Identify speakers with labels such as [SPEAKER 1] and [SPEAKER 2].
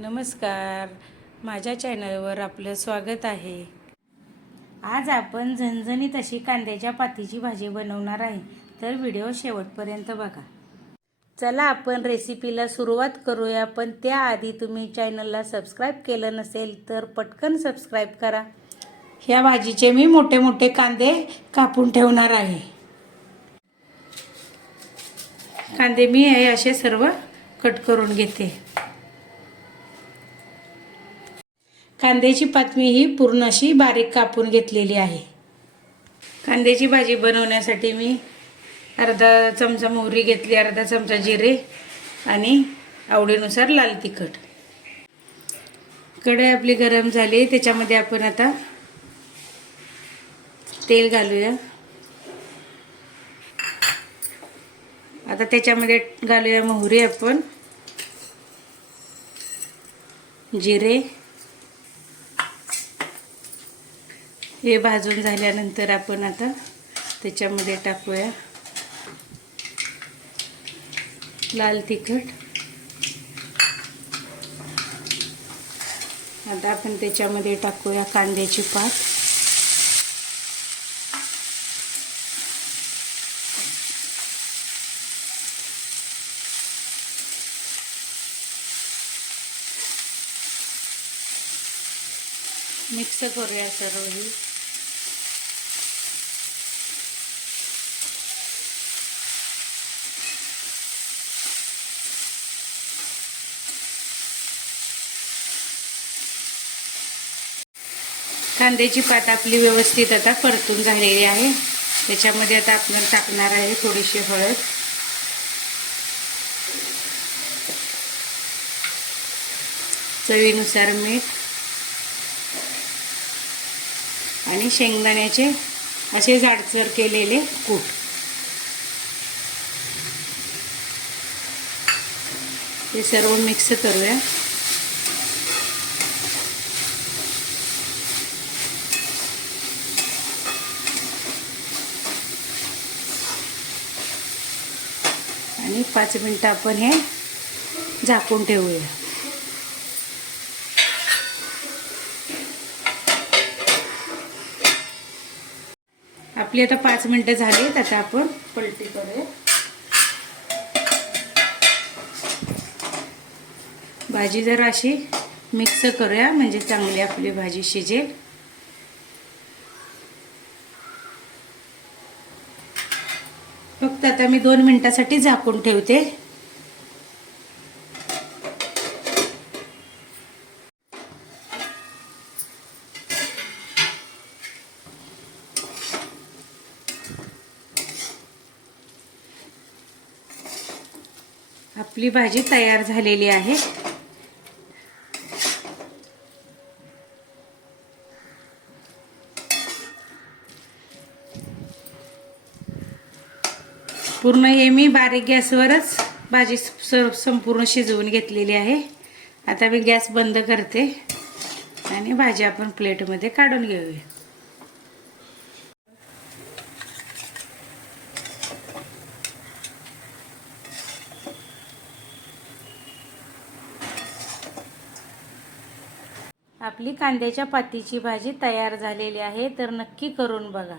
[SPEAKER 1] नमस्कार. माझ्या चॅनलवर आपलं स्वागत आहे. आज आपण झणझणीत अशी कांद्याच्या पातीची भाजी बनवणार आहे. तर व्हिडिओ शेवटपर्यंत बघा. चला आपण रेसिपीला सुरुवात करूया पण त्याआधी तुम्ही चॅनलला सबस्क्राईब केलं नसेल तर पटकन सबस्क्राईब करा. ह्या भाजीचे मी मोठे मोठे कांदे कापून ठेवणार आहे. कांदे मी हे असे सर्व कट करून घेते. कांद्याची पातमी ही पूर्ण अशी बारीक कापून घेतलेली आहे. कांद्याची भाजी बनवण्यासाठी मी अर्धा चमचा मोहरी घेतली अर्धा चमचा जिरे आणि आवडीनुसार लाल तिखट. कढई आपली गरम झाली त्याच्यामध्ये आपण आता तेल घालूया. आता त्याच्यामध्ये घालूया मोहरी आपण जिरे हे भाजून झाल्यानंतर आपण आता त्याच्यामध्ये टाकूया. लाल तिखट. आता आपण त्याच्यामध्ये टाकूया कांद्याची पात. मिक्स करूया सर्व ही कांद्याची पात आपली व्यवस्थित आता परतून झालेली आहे. त्याच्यामध्ये आता आपण टाकणार आहे थोडीशी हळद. चवीनुसार मीठ. आणि शेंगदाण्याचे असे जाडसर केलेले कूट. हे सर्व मिक्स करूया. आणि पाच मिनटं आपण हे झाकून ठेवूया. आपली आता पाच मिनटं झाली आता आपण पलटी करूया. भाजी जरा अशी मिक्स करूया म्हणजे चांगली आपली भाजी शिजेल. फक्त आता मी दोन मिनिटासाठी झाकून ठेवते. आपली भाजी तयार झालेली आहे. पूर्ण हे मी बारीक गॅसवरच भाजी स- संपूर्ण शिजवून घेतलेली आहे. आता मी गॅस बंद करते आणि भाजी आपण प्लेटमध्ये काढून घेऊया. आपली कांद्याच्या पातीची भाजी तयार झालेली आहे तर नक्की करून बघा.